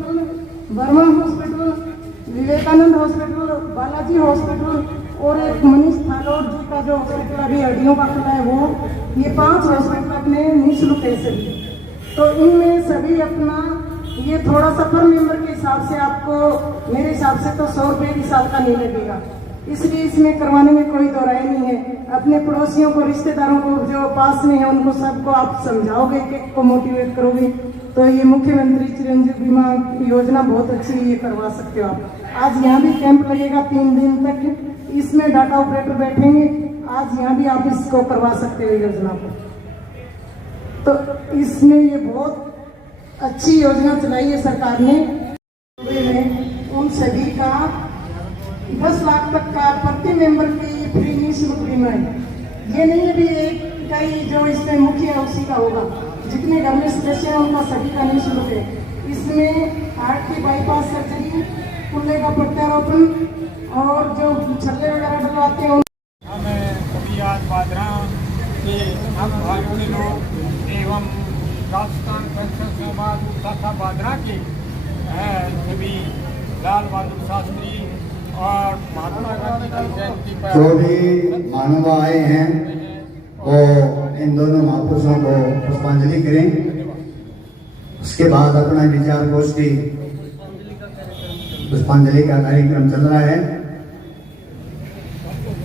Hospital, Verma hospital, Vivekananda hospital, Balaji hospital और एक मनीष थालोर जी का जो हॉस्पिटल अभी हड्डियों का खुला है वो, ये 5 हॉस्पिटल अपने निःशुल्क है सभी। तो इनमें सभी अपना ये थोड़ा सा पर मेंबर के हिसाब से आपको, मेरे हिसाब से तो 100 रुपये की साल का नहीं लगेगा, इसलिए इसमें करवाने में कोई दो राय नहीं है। अपने पड़ोसियों को, रिश्तेदारों को जो पास में है उनको सबको आप समझाओगे, को मोटिवेट करोगे तो ये मुख्यमंत्री चिरंजीवी बीमा योजना बहुत अच्छी, ये करवा सकते हो आप। आज यहाँ भी कैंप लगेगा 3 दिन तक, इसमें डाटा ऑपरेटर बैठेंगे, आज यहाँ भी आप इसको करवा सकते हो योजना को। तो इसमें ये बहुत अच्छी योजना चलाई है सरकार ने। उन सभी का 10 लाख तक का प्रति मेंबर की फ्री निःशुल्क बीमा है। ये नहीं है भी एक कई जो इसमें मुख्य है उसी का होगा, जितने घर में सदस्य हैं उनका सभी का निःशुल्क है। इसमें हार्ट की बाईपास सर्जरी, कुल्ले का प्रत्यारोपण और जो छल्ले वगैरह डलवाते हैं। हमें कबियात बादरा के हम भाइयों के लोग एवं राजस्थान पेंशन समाज शाखा बादरा के सभी लाल बहादुर शास्त्री और महात्मा गांधी की जयंती पर जो भी मानव आए हैं वो इन दोनों महापुरुषों को पुष्पांजलि करें। उसके बाद अपना विचार गोष्ठी पुष्पांजलि का कार्यक्रम चल रहा है।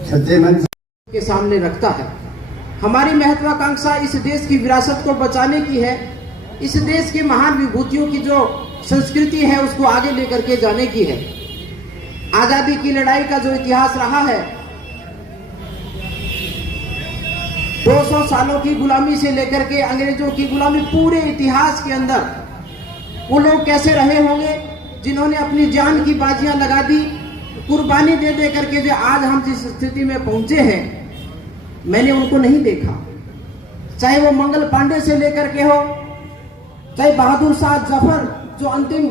सच्चे मन के सामने रखता है। हमारी महत्वाकांक्षा इस देश की विरासत को बचाने की है, इस देश के महान विभूतियों की जो संस्कृति है उसको आगे लेकर के जाने की है। आजादी की लड़ाई का जो इतिहास रहा है, 200 सालों की गुलामी से लेकर के अंग्रेजों की गुलामी, पूरे इतिहास के अंदर वो लोग कैसे रहे होंगे जिन्होंने अपनी जान की बाजियां लगा दी, कुर्बानी दे दे करके जो आज हम जिस स्थिति में पहुंचे हैं, मैंने उनको नहीं देखा। चाहे वो मंगल पांडे से लेकर के हो, चाहे बहादुर शाह जफर जो अंतिम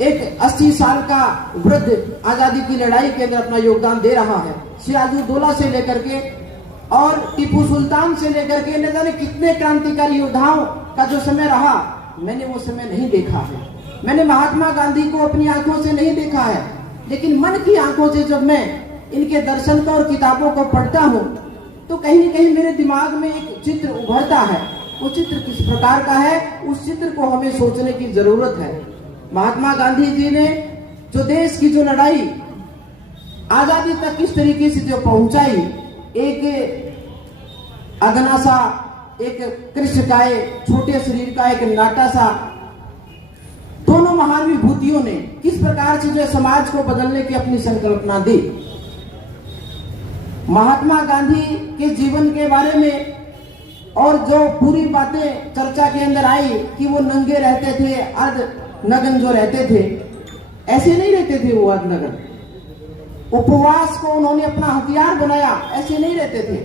एक 80 साल का वृद्ध आजादी की लड़ाई के अंदर अपना योगदान दे रहा है, सिराजुद्दौला से लेकर के और टीपू सुल्तान से लेकर के न जाने कितने क्रांतिकारी योद्धाओं का जो समय रहा, मैंने वो समय नहीं देखा है। मैंने महात्मा गांधी को अपनी आंखों से नहीं देखा है, लेकिन मन की आंखों से जब मैं इनके दर्शन को और किताबों को पढ़ता हूँ तो कहीं न कहीं मेरे दिमाग में एक चित्र उभरता है। वो चित्र किस प्रकार का है, उस चित्र को हमें सोचने की जरूरत है। महात्मा गांधी जी ने जो देश की जो लड़ाई आजादी तक किस तरीके से जो पहुंचाई, एक अगना सा, एक कृष्णकाय छोटे शरीर का एक नाटा सा, दोनों महान विभूतियों ने किस प्रकार से जो समाज को बदलने की अपनी संकल्पना दी। महात्मा गांधी के जीवन के बारे में और जो पूरी बातें चर्चा के अंदर आई कि वो नंगे रहते थे, अर्ध नग्न जो रहते थे, ऐसे नहीं रहते थे वो अर्ध नग्न। उपवास को उन्होंने अपना हथियार बनाया, ऐसे नहीं रहते थे।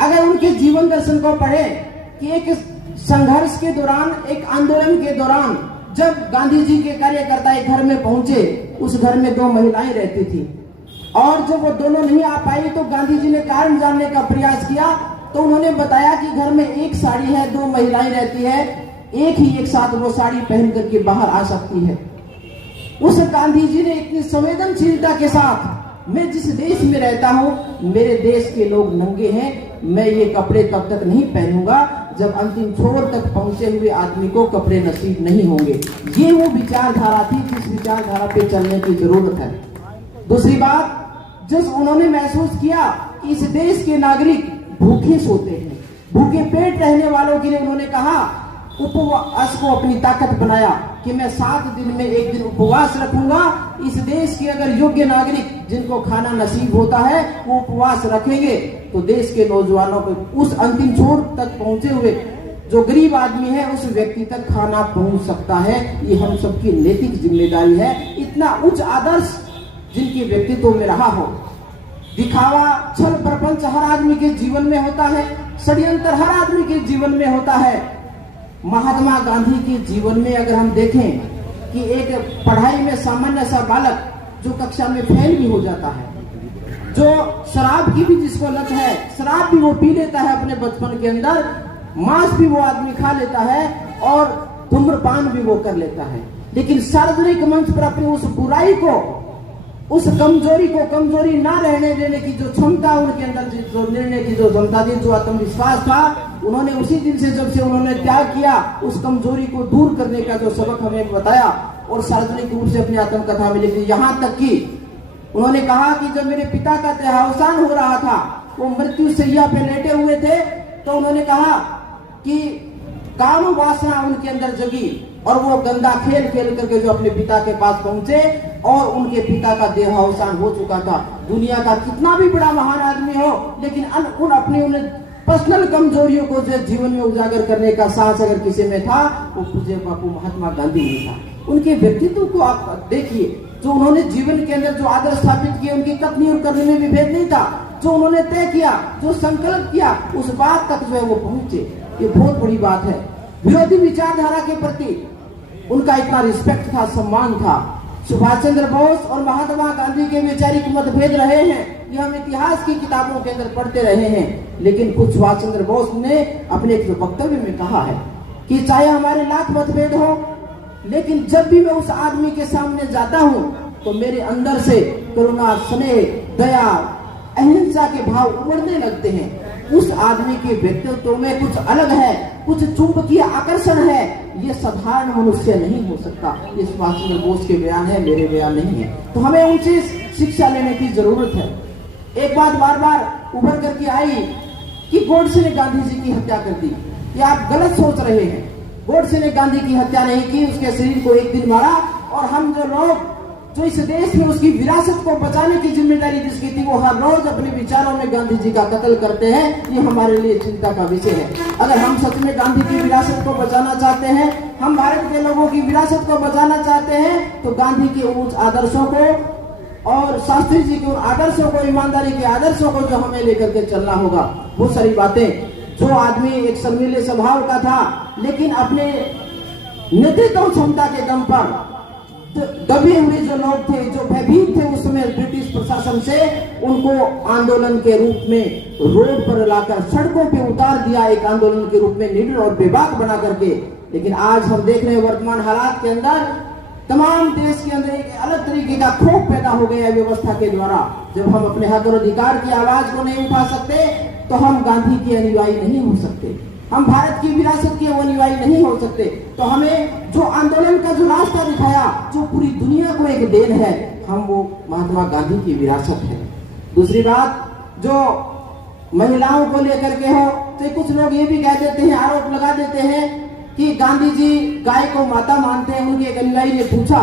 अगर उनके जीवन दर्शन को पढ़े कि एक संघर्ष के दौरान, एक आंदोलन के दौरान जब गांधी जी के कार्यकर्ता एक घर में पहुंचे, उस घर में 2 महिलाएं रहती थी और जब वो दोनों नहीं आ पाई तो गांधी जी ने कारण जानने का प्रयास किया तो उन्होंने बताया कि घर में एक साड़ी है, 2 महिलाएं रहती है, एक ही एक साथ वो साड़ी पहन करके बाहर आ सकती है। उस गांधी जी ने इतनी संवेदनशीलता के साथ, मैं जिस देश में रहता हूँ मेरे देश के लोग नंगे हैं, मैं ये कपड़े तब तक नहीं पहनूंगा जब अंतिम छोर तक पहुंचे हुए आदमी को कपड़े नसीब नहीं होंगे। ये वो विचारधारा थी जिस विचारधारा पे चलने की जरूरत है। दूसरी बात, जब उन्होंने महसूस किया कि इस देश के नागरिक भूखे सोते हैं, भूखे पेट रहने वालों के लिए उन्होंने कहा, उपवास को अपनी ताकत बनाया कि मैं 7 दिन में एक दिन उपवास रखूंगा। इस देश के अगर योग्य नागरिक जिनको खाना नसीब होता है वो उपवास रखेंगे तो देश के नौजवानों को, उस अंतिम छोर तक पहुंचे हुए जो गरीब आदमी है उस व्यक्ति तक खाना पहुंच सकता है। ये हम सबकी नैतिक जिम्मेदारी है। इतना उच्च आदर्श जिनके व्यक्तित्व में रहा हो। दिखावा, छल प्रपंच हर आदमी के जीवन में होता है, षड्यंत्र हर आदमी के जीवन में होता है। महात्मा गांधी के जीवन में अगर हम देखें कि एक पढ़ाई में सामान्य सा बालक जो कक्षा में फेल भी हो जाता है, जो शराब की भी जिसको लत है, शराब भी वो पी लेता है अपने बचपन के अंदर, मांस भी वो आदमी खा लेता है और धूम्रपान भी वो कर लेता है, लेकिन सार्वजनिक मंच पर अपनी उस बुराई को, उस कमजोरी को कमजोरी ना रहने देने की जो क्षमता उनके अंदर, जो निर्णय की जो क्षमता थी, जो आत्मविश्वास था, उन्होंने उसी दिन से, जब से उन्होंने त्याग किया, उस कमजोरी को दूर करने का जो सबक हमें बताया और सार्वजनिक रूप से अपनी आत्मकथा में लिखी। यहाँ तक कि उन्होंने कहा कि जब मेरे पिता का देहावसान हो रहा था, वो मृत्यु शैया पे लेटे हुए थे, तो उन्होंने कहा कि काम वासना उनके अंदर जगी और वो गंदा खेल खेल करके जो अपने पिता के पास पहुंचे और उनके पिता का देहावसान हो चुका था। दुनिया का कितना भी बड़ा महान आदमी हो, लेकिन उन पर्सनल कमजोरियों को जो जीवन में उजागर करने का साहस अगर किसी में था, वो पूज्य बापू महात्मा गांधी में था। उनके व्यक्तित्व को आप देखिए, जो उन्होंने जीवन के अंदर जो आदर्श स्थापित किए, उनकी कथनी और करने में भी भेद नहीं था। जो उन्होंने तय किया, जो संकल्प किया, उस बात तक जो है वो पहुंचे, ये बहुत बड़ी बात है। विरोधी विचारधारा के प्रति उनका इतना रिस्पेक्ट था, सम्मान था। सुभाष चंद्र बोस और महात्मा गांधी के वैचारिक मतभेद रहे हैं, ये हम इतिहास की किताबों के अंदर पढ़ते रहे हैं, लेकिन खुद सुभाष चंद्र बोस ने अपने एक वक्तव्य में कहा है कि चाहे हमारे लाख मतभेद हो, लेकिन जब भी मैं उस आदमी के सामने जाता हूं तो मेरे अंदर से करुणा, स्नेह, दया, अहिंसा के भाव उमड़ने लगते हैं। उस आदमी के व्यक्तित्व में कुछ अलग है, कुछ चुंबकीय आकर्षण है, ये साधारण मनुष्य नहीं हो सकता। ये सुभाष चंद्र बोस के बयान है, मेरे बयान नहीं है। तो हमें उनसे शिक्षा लेने की जरूरत है। एक बात बार बार उभर करके आई कि गोडसे ने गांधी जी की हत्या कर दी, ये आप गलत सोच रहे हैं। गोडसे ने गांधी की हत्या नहीं की, उसके शरीर को एक दिन मारा, और हम जो लोग जो इस देश में उसकी विरासत को बचाने की जिम्मेदारी जिसकी थी, वो हर रोज अपने विचारों में गांधी जी का कत्ल करते हैं। ये हमारे लिए चिंता का विषय है। अगर हम सच में गांधी की विरासत को बचाना चाहते हैं, हम भारत के लोगों की विरासत को बचाना चाहते हैं, तो गांधी के उन आदर्शों को और शास्त्री जी के उन आदर्शों को, ईमानदारी के आदर्शों को जो हमें लेकर के चलना होगा। बहुत सारी बातें, जो आदमी एक शर्मीले स्वभाव का था, लेकिन अपने नेतृत्व क्षमता के दम पर दबे हुए जो लोग थे, जो भयभीत थे उस समय ब्रिटिश प्रशासन से, उनको आंदोलन के रूप में रोड पर लाकर सड़कों पे उतार दिया, एक आंदोलन के रूप में निडर और बेबाक बना करके। लेकिन आज हम देख रहे हैं वर्तमान हालात के अंदर तमाम देश के अंदर एक अलग तरीके का खौफ पैदा हो गया है व्यवस्था के द्वारा। जब हम अपने हक और अधिकार की आवाज को नहीं उठा सकते, तो हम गांधी के अनुयायी नहीं हो सकते, हम भारत की विरासत के अनुयायी नहीं हो सकते। तो हमें जो आंदोलन का जो रास्ता दिखाया, जो पूरी दुनिया को एक देन है, हम वो महात्मा गांधी की विरासत है। दूसरी बात, जो महिलाओं को लेकर के हो, तो कुछ लोग ये भी कह देते हैं, आरोप लगा देते हैं कि गांधी जी गाय को माता मानते हैं। उनके एक अनुयायी ने पूछा,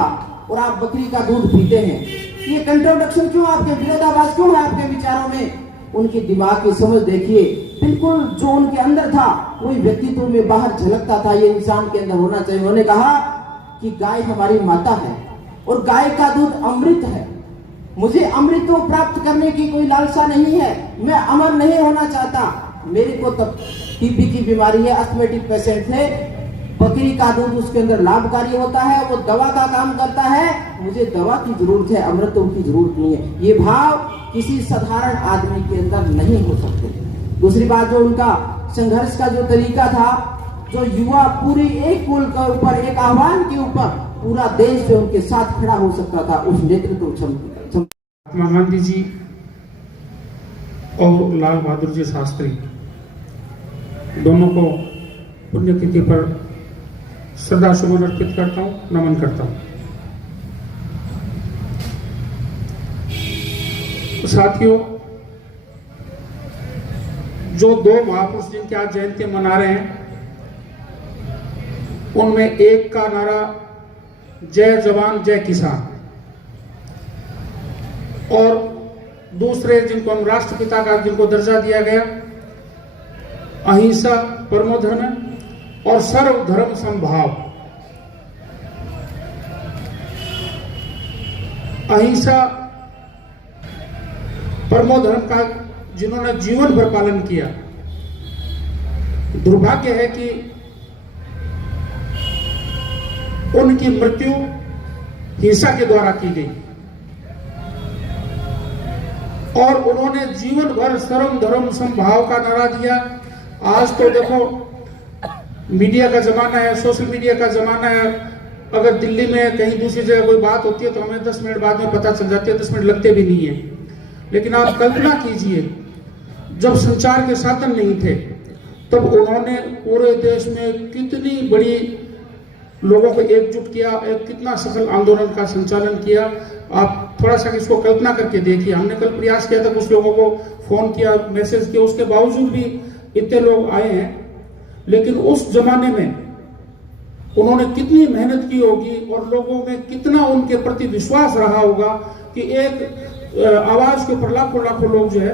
और आप बकरी का दूध पीते हैं, ये कंट्रोडक्शन क्यों, आपके विरोधाभास क्यों है आपके विचारों में? उनकी दिमाग की समझ देखिए, बिल्कुल जो उनके अंदर था वही व्यक्तित्व में बाहर झलकता था। ये इंसान के अंदर होना चाहिए। उन्होंने कहा कि गाय हमारी माता है और गाय का दूध अमृत है। मुझे अमृत को प्राप्त करने की कोई लालसा नहीं है, मैं अमर नहीं होना चाहता। मेरे को तब टीबी की बीमारी है, अस्थमेटिक पेशेंट थे। बकरी का दूध उसके अंदर लाभकारी होता है, वो दवा का काम करता है, मुझे दवा की जरूरत है, अमृतों की जरूरत नहीं है। ये भाव किसी साधारण आदमी के अंदर नहीं हो सकते। दूसरी बात, जो उनका संघर्ष का जो तरीका था, जो युवा पूरी एक कुल के ऊपर, एक आह्वान के ऊपर पूरा देश जो उनके साथ खड़ा हो सकता था, उस नेतृत्व क्षमता। महात्मा गांधी जी और लाल बहादुर जी शास्त्री दोनों को पुण्यतिथि पर श्रद्धा सुमन अर्पित करता हूँ, नमन करता हूँ। साथियों, जो दो महापुरुष जिनकी आज जयंती मना रहे हैं, उनमें एक का नारा जय जवान जय किसान, और दूसरे जिनको हम राष्ट्रपिता का जिनको दर्जा दिया गया, अहिंसा परमो धर्म और सर्व धर्म समभाव। अहिंसा परमो धर्म का जिन्होंने जीवन भर पालन किया। दुर्भाग्य है कि उनकी मृत्यु हिंसा के द्वारा की गई, और उन्होंने जीवन भर सर्व धर्म समभाव का नारा दिया। आज तो देखो मीडिया का ज़माना है, सोशल मीडिया का ज़माना है। अगर दिल्ली में कहीं दूसरी जगह कोई बात होती है तो हमें 10 मिनट बाद में पता चल जाती है, 10 मिनट लगते भी नहीं है। लेकिन आप कल्पना कीजिए, जब संचार के साधन नहीं थे तब उन्होंने पूरे देश में कितनी बड़ी लोगों को एकजुट किया, एक कितना सफल आंदोलन का संचालन किया। आप थोड़ा सा इसको कल्पना करके देखिए। हमने कल प्रयास किया था, कुछ लोगों को फोन किया, मैसेज किया, उसके बावजूद भी इतने लोग आए हैं। लेकिन उस जमाने में उन्होंने कितनी मेहनत की होगी और लोगों में कितना उनके प्रति विश्वास रहा होगा कि एक आवाज के ऊपर लाखों लाखों लोग जो है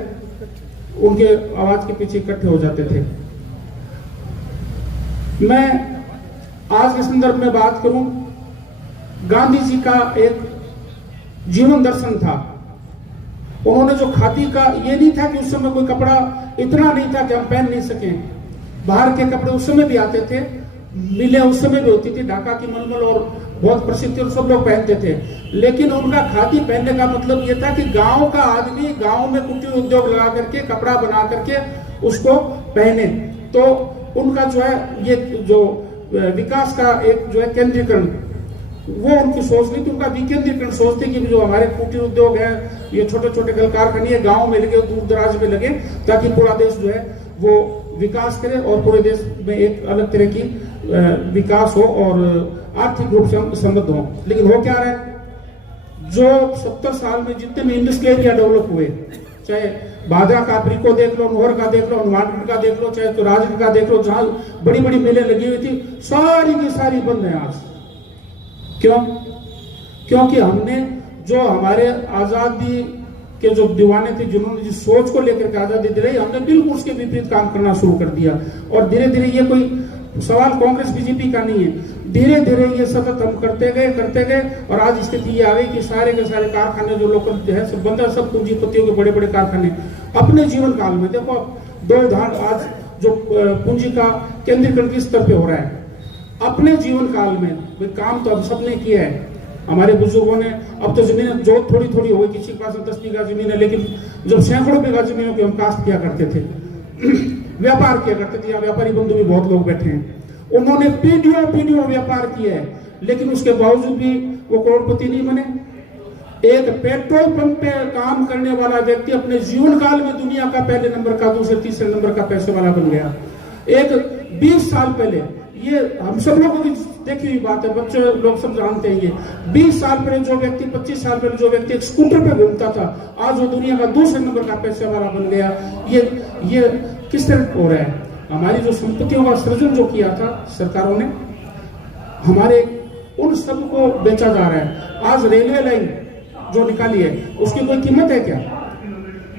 उनके आवाज के पीछे इकट्ठे हो जाते थे। मैं आज के संदर्भ में बात करूं, गांधी जी का एक जीवन दर्शन था। उन्होंने जो खादी का, ये नहीं था कि उस समय कोई कपड़ा इतना नहीं था कि हम पहन नहीं सकें। बाहर के कपड़े उस समय भी आते थे, मिलें उस समय भी होती थी, ढाका की मलमल और बहुत प्रसिद्ध थी और सब लोग पहनते थे। लेकिन उनका खादी पहनने का मतलब ये था कि गांव का आदमी गांव में कुटीर उद्योग लगा करके कपड़ा बना करके उसको पहने। तो उनका जो है ये जो विकास का एक जो है केंद्रीकरण, वो उनकी सोच नहीं थी। उनका विकेंद्रीकरण सोच थी कि जो हमारे कुटीर उद्योग है, ये छोटे छोटे कल कारखाने गांव में लगे, दूर दराज में लगे, ताकि पूरा देश जो है वो विकास करे और पूरे देश में एक अलग तरह की विकास हो और आर्थिक रूप से हम समृद्ध हो। लेकिन हो क्या रहा है, जो 70 साल में जितने भी इंडस्ट्रियल एरिया डेवलप हुए, चाहे बांद्रा का प्रिको देख लो, नोहर का देख लो, हनुमानगढ़ का देख लो, चाहे तो राजगढ़ का देख लो, जहां बड़ी बड़ी मिलें लगी हुई थी, सारी की सारी बंद है आज। क्यों? क्योंकि हमने जो हमारे आजादी के जो दीवाने थे, जिन्होंने जिस सोच को लेकर के आजादी दिलाई, हमने बिल्कुल उसके विपरीत काम करना शुरू कर दिया। और धीरे धीरे, ये कोई सवाल कांग्रेस बीजेपी का नहीं है, धीरे धीरे ये सतत हम करते गए और आज स्थिति ये आ गई कि सारे के सारे कारखाने जो लोकल है सब बंद है। सब पूंजीपतियों के बड़े बड़े कारखाने अपने जीवन काल में, देखो दो उदाहरण, आज जो पूंजी का केंद्रीकरण किस स्तर पे हो रहा है, अपने जीवन काल में काम तो अब सबने किया है। हमारे बुजुर्गों ने, अब तो जमीन जो थोड़ी थोड़ी हो गई, किसी के पास 10 बीघा जमीन है, लेकिन जब सैकड़ों बीघा जमीनों की हम काश्त किया करते थे, व्यापार किया करते थे, यहाँ व्यापारी बंधु भी बहुत लोग बैठे हैं, उन्होंने पीढ़ियों व्यापार किया है, लेकिन उसके बावजूद भी वो करोड़पति नहीं बने। एक पेट्रोल पंप पे काम करने वाला व्यक्ति अपने जीवन काल में दुनिया का पहले नंबर का, दूसरे तीसरे नंबर का पैसे वाला बन गया। एक 20 साल पहले, ये हम सब लोगों की देखी हुई बात है, बच्चे लोग सब जानते हैं, ये 20 साल पहले जो व्यक्ति, 25 साल पहले जो व्यक्ति एक स्कूटर पे घूमता था, आज वो दुनिया का दूसरे नंबर का पैसे वाला बन गया। ये किस तरह हो रहा है? हमारी जो संपत्तियों का सृजन जो किया था सरकारों ने, हमारे उन सब को बेचा जा रहा है। आज रेलवे लाइन जो निकाली है, उसकी कोई कीमत है क्या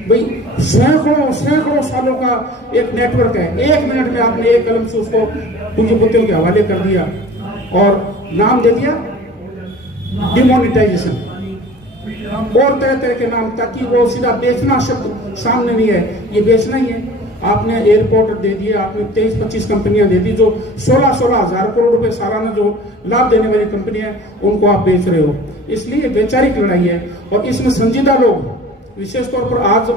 भाई? सैकड़ों सालों का एक नेटवर्क है, 1 मिनट में आपने एक कलम से उसको पूंजीपतियों के हवाले कर दिया और नाम दे दिया डिमोनेटाइजेशन और तरह तरह के नाम, ताकि वो सीधा बेचना शब्द सामने नहीं है, ये बेचना ही है। आपने एयरपोर्ट दे दिए, आपने 23-25 कंपनियां दे दी, जो 16 हजार करोड़ रुपए सालाना जो लाभ देने वाली कंपनियां, उनको आप बेच रहे हो। इसलिए वैचारिक लड़ाई है और इसमें संजीदा लोग, विशेष तौर पर आज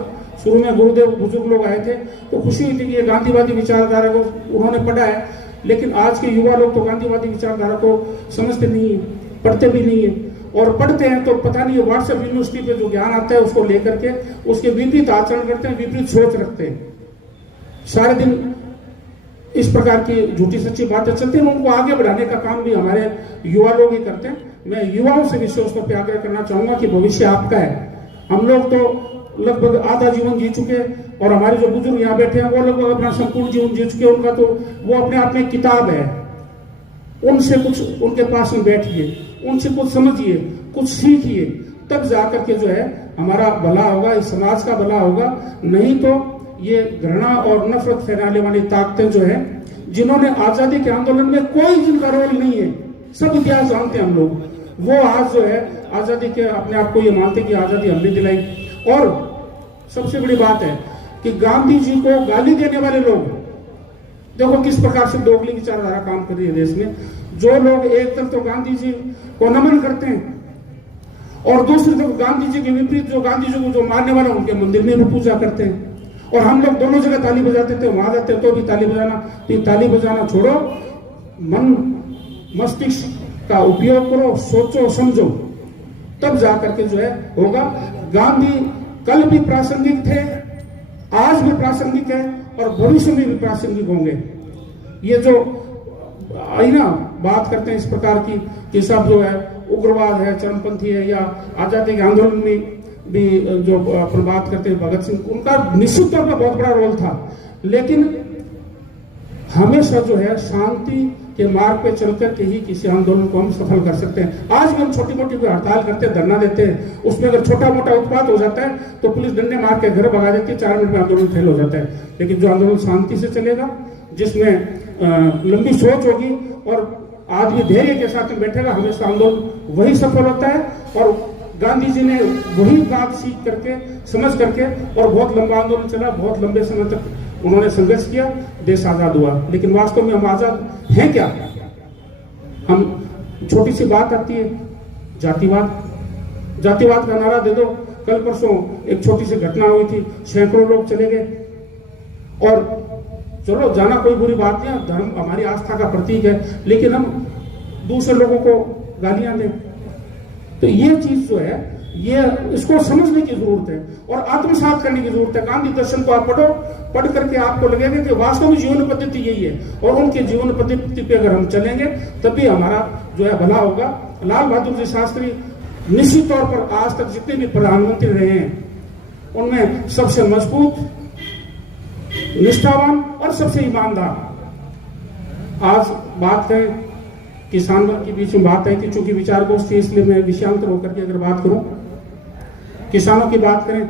शुरू में गुरुदेव बुजुर्ग लोग आए थे तो खुशी हुई थी कि ये गांधीवादी विचारधारा को उन्होंने पढ़ा है, लेकिन आज के युवा लोग तो गांधीवादी विचारधारा को समझते नहीं है, पढ़ते भी नहीं है, और पढ़ते हैं तो पता नहीं व्हाट्सएप यूनिवर्सिटी पे जो ज्ञान आता है उसको लेकर के उसके विपरीत आचरण करते हैं, विपरीत सोच रखते हैं। सारे दिन इस प्रकार की झूठी सच्ची बातें चलती हैं, उनको आगे बढ़ाने का काम भी हमारे युवा लोग ही करते हैं। मैं युवाओं से विशेष तौर पर आग्रह करना चाहूंगा कि भविष्य आपका है। हम लोग तो लगभग आधा जीवन जी चुके और हमारे जो बुजुर्ग यहाँ बैठे हैं वो लगभग अपना संपूर्ण जीवन जी चुके, उनका तो वो अपने आप में किताब है। उनसे कुछ उनके पास में बैठिए, उनसे कुछ समझिए, कुछ सीखिए, तब जाकर के जो है हमारा भला होगा, इस समाज का भला होगा। नहीं तो ये घृणा और नफरत फैलाने वाली ताकतें जो है, जिन्होंने आजादी के आंदोलन में कोई जिनका रोल नहीं है, सब इतिहास जानते हैं हम लोग, वो आज जो है आजादी के अपने आप को ये मानते कि आजादी हमने दिलाई। और सबसे बड़ी बात है कि गांधी जी को गाली देने वाले लोग, देखो किस प्रकार से दोगली विचारधारा काम कर रही है देश में। जो लोग एक तरफ तो गांधी जी को नमन करते हैं और दूसरी तरफ गांधी जी के विपरीत जो गांधी जी को जो मारने वाले उनके मंदिर में भी पूजा करते हैं, और हम लोग दोनों जगह ताली बजाते थे, वहां जाते तो भी ताली बजाना, तो ताली बजाना छोड़ो मन मस्तिष्क का उपयोग करो, सोचो समझो, तब जाकर के जो है होगा। गांधी कल भी प्रासंगिक थे, आज भी प्रासंगिक है और भविष्य में भी प्रासंगिक होंगे। ये जो आई ना बात करते हैं इस प्रकार की कि सब जो है उग्रवाद है, चरमपंथी है, या आजादी के आंदोलन में भी जो अपन बात करते हैं भगत सिंह, उनका निश्चित तौर पर बहुत बड़ा रोल था, लेकिन हमेशा जो है शांति के मार्ग पे चलकर के ही किसी आंदोलन को हम सफल कर सकते हैं। आज भी हम छोटी मोटी कोई हड़ताल करते हैं, धरना देते हैं, उसमें अगर छोटा मोटा उत्पात हो जाता है तो पुलिस डंडे मार के घर भगा देती है, 4 मिनट में आंदोलन फेल हो जाता है। लेकिन जो आंदोलन शांति से चलेगा, जिसमें लंबी सोच होगी और आदमी धैर्य के साथ में बैठेगा, हमेशा आंदोलन वही सफल होता है। और गांधी जी ने वही बात सीख करके, समझ करके, और बहुत लंबा आंदोलन चला, बहुत लंबे समय तक उन्होंने संघर्ष किया, देश आजाद हुआ। लेकिन वास्तव में हम आजाद हैं क्या? हम छोटी सी बात आती है जातिवाद, जातिवाद का नारा दे दो। कल परसों एक छोटी सी घटना हुई थी, सैकड़ों लोग चले गए। और चलो जाना कोई बुरी बात नहीं, धर्म हमारी आस्था का प्रतीक है, लेकिन हम दूसरे लोगों को गालियां दें, तो ये चीज जो है ये इसको समझने की जरूरत है और आत्मसात करने की जरूरत है। गांधी दर्शन को आप पढ़ो, पढ़ करके आपको लगेगा कि वास्तव में जीवन पद्धति यही है, और उनके जीवन पद्धति पे अगर हम चलेंगे तभी हमारा जो है भला होगा। लाल बहादुर जी शास्त्री निश्चित तौर पर आज तक जितने भी प्रधानमंत्री रहे हैं उनमें सबसे मजबूत, निष्ठावान और सबसे ईमानदार। आज बात करें किसानों के बीच में बात है कि चूंकि विचार गोष्ठी, इसलिए मैं विषयांतर होकर के अगर बात करूं, किसानों की बात करें,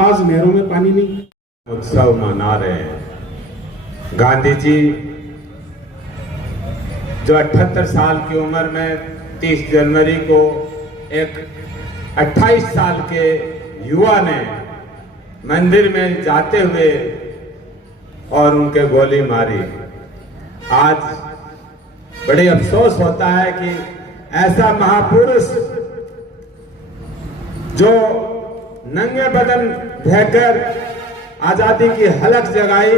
आज नहरों में पानी नहीं। उत्सव मना रहे हैं। गांधी जी जो 78 साल की उम्र में 30 जनवरी को एक 28 साल के युवा ने मंदिर में जाते हुए और उनके गोली मारी। आज बड़े अफसोस होता है कि ऐसा महापुरुष जो नंगे बदन रहकर आजादी की हलक जगाई,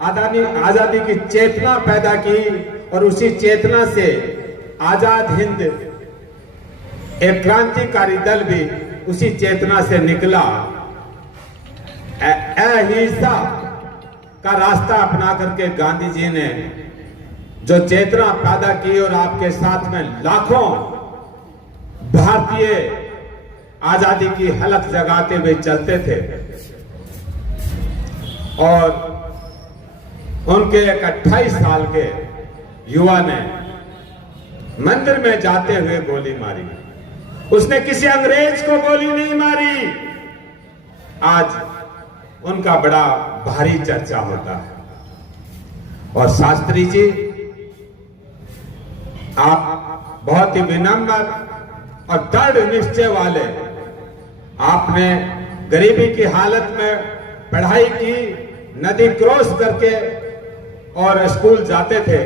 आजादी की चेतना पैदा की, और उसी चेतना से आजाद हिंद एक क्रांतिकारी दल भी उसी चेतना से निकला। अहिंसा का रास्ता अपना करके गांधी जी ने जो चेतना पैदा की, और आपके साथ में लाखों भारतीय आजादी की हलक जगाते हुए चलते थे, और उनके एक 28 साल के युवा ने मंदिर में जाते हुए गोली मारी। उसने किसी अंग्रेज को गोली नहीं मारी। आज उनका बड़ा भारी चर्चा होता है। और शास्त्री जी, आप बहुत ही विनम्र और दृढ़ निश्चय वाले, आपने गरीबी की हालत में पढ़ाई की, नदी क्रॉस करके और स्कूल जाते थे,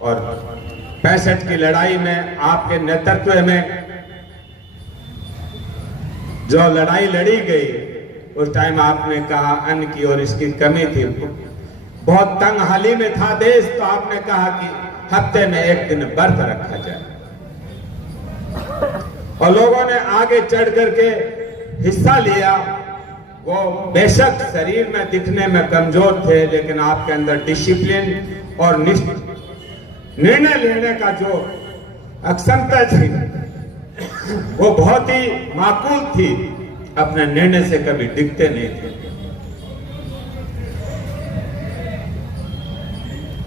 और 65 की लड़ाई में आपके नेतृत्व में जो लड़ाई लड़ी गई, उस टाइम आपने कहा अन्न की और इसकी कमी थी, बहुत तंग हाली में था देश, तो आपने कहा कि हफ्ते में एक दिन व्रत रखा जाए। और लोगों ने आगे चढ़ करके हिस्सा लिया। वो बेशक शरीर में दिखने में कमजोर थे, लेकिन आपके अंदर डिसिप्लिन और निर्णय लेने का जो अक्षमता थी वो बहुत ही माकूल थी। अपने निर्णय से कभी डिगते नहीं थे।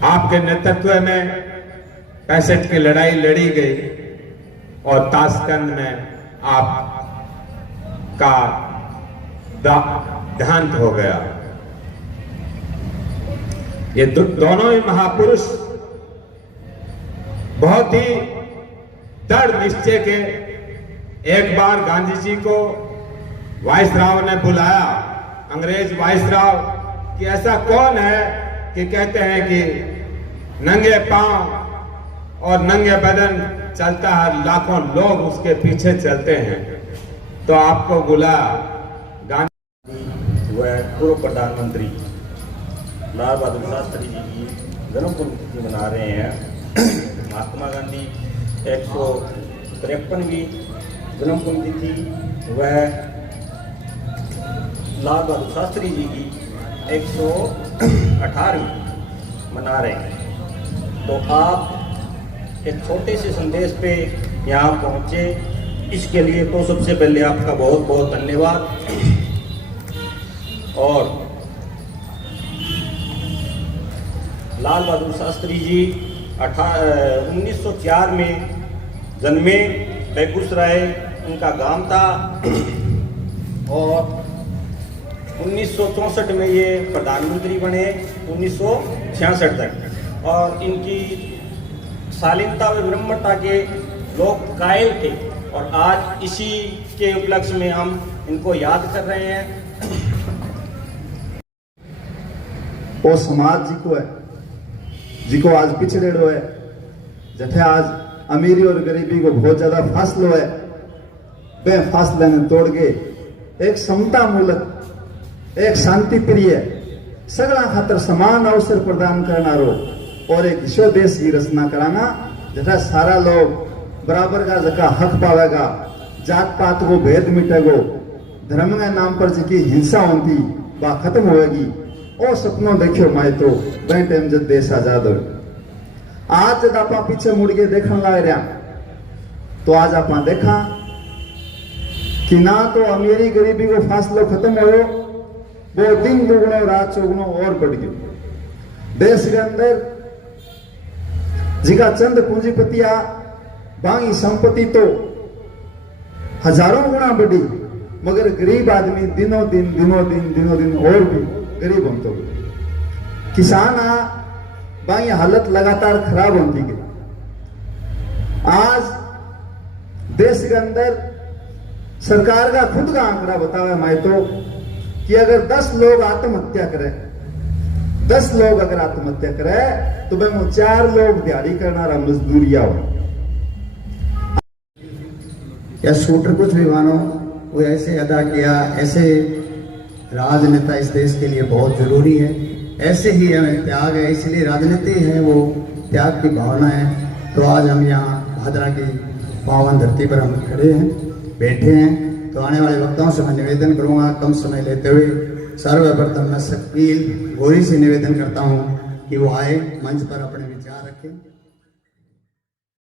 आपके नेतृत्व में 65 की लड़ाई लड़ी गई, और ताशकंद में आपका देहांत हो गया। ये दोनों ही महापुरुष बहुत ही दृढ़ निश्चय के। एक बार गांधी जी को वाइसराव ने बुलाया, अंग्रेज वाइसराव, कि ऐसा कौन है कि कहते हैं कि नंगे पांव और नंगे बदन चलता है, लाखों लोग उसके पीछे चलते हैं। तो आपको बुलाया। गांधी वह पूर्व प्रधानमंत्री लाल बहादुर शास्त्री जी की जन्म पुण्यतिथि मना रहे हैं। महात्मा गांधी 153वीं जन्म पुण्यतिथि वह लाल बहादुर शास्त्री जी की 118वीं मना रहे हैं। तो आप एक छोटे से संदेश पे यहाँ पहुँचे, इसके लिए तो सबसे पहले आपका बहुत बहुत धन्यवाद। और लाल बहादुर शास्त्री जी 1904 में जन्मे, बेगूसराय उनका गांव था, और 1964 में ये प्रधानमंत्री बने 1966 तक। और इनकी शालीनता व विनम्रता के लोग कायल थे, और आज इसी के उपलक्ष्य में हम इनको याद कर रहे हैं। वो समाज जी को है जिको आज पिछड़ेड़ो है, जठे आज अमीरी और गरीबी को बहुत ज्यादा फासलो है, वे फासले ने तोड़ के एक समता मूलक, एक शांति प्रिय, सगला खातर समान अवसर प्रदान करनारो और एक विश्व देश की रचना कराना, जठा सारा लोग बराबर का जगह हक पावेगा, जात पात को भेद मिटेगो, धर्म के नाम पर जिकी हिंसा होती वह खत्म होएगी। और सपनों देखियो माए तो वह टाइम जब देश आजाद हो। आज जब आप पीछे मुड़ के देखने लग रहा, तो आज आप देखा कि ना तो अमीरी गरीबी को फासलो खत्म हो, वो दिन दुगुनो रात चौगुनो और बढ़ गयो। देश के अंदर जिका चंद पूंजीपतिया बाकी संपत्ति तो हजारों गुना बढ़ी, मगर गरीब आदमी दिनों दिन और भी गरीब होते गए। किसान बाकी हालत लगातार खराब होती गई। आज देश के अंदर सरकार का खुद का आंकड़ा बतावा मैं तो कि अगर 10 लोग आत्महत्या करें, 10 लोग अगर आत्महत्या करें तो वह 4 लोग दिहाड़ी करना मजदूरिया हो या शूटर कुछ भी मानो, वो ऐसे अदा किया। ऐसे राजनेता इस देश के लिए बहुत जरूरी है। ऐसे ही हमें त्याग है, इसलिए राजनीति है वो त्याग की भावना है। तो आज हम यहाँ भादरा की पावन धरती पर हम खड़े हैं, बैठे हैं। तो आने वाले वक्ताओं से मैं निवेदन करूँगा कम समय लेते हुए, सर्वप्रथम मैं शकील गोरी से निवेदन करता हूँ कि वो आए मंच पर अपने विचार रखें।